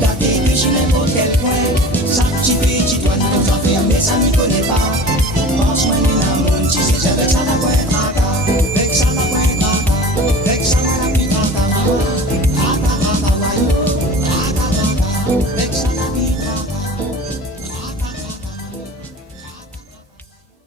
D'après que je n'importe quel point, ça petit petit doigt nous enfermer, ça ne connaît pas. Pense moi ni la monde, tu sais, avec ça la pointe traka, avec ça la pointe traka, avec ça la pointe traka, traka traka, traka traka, avec ça.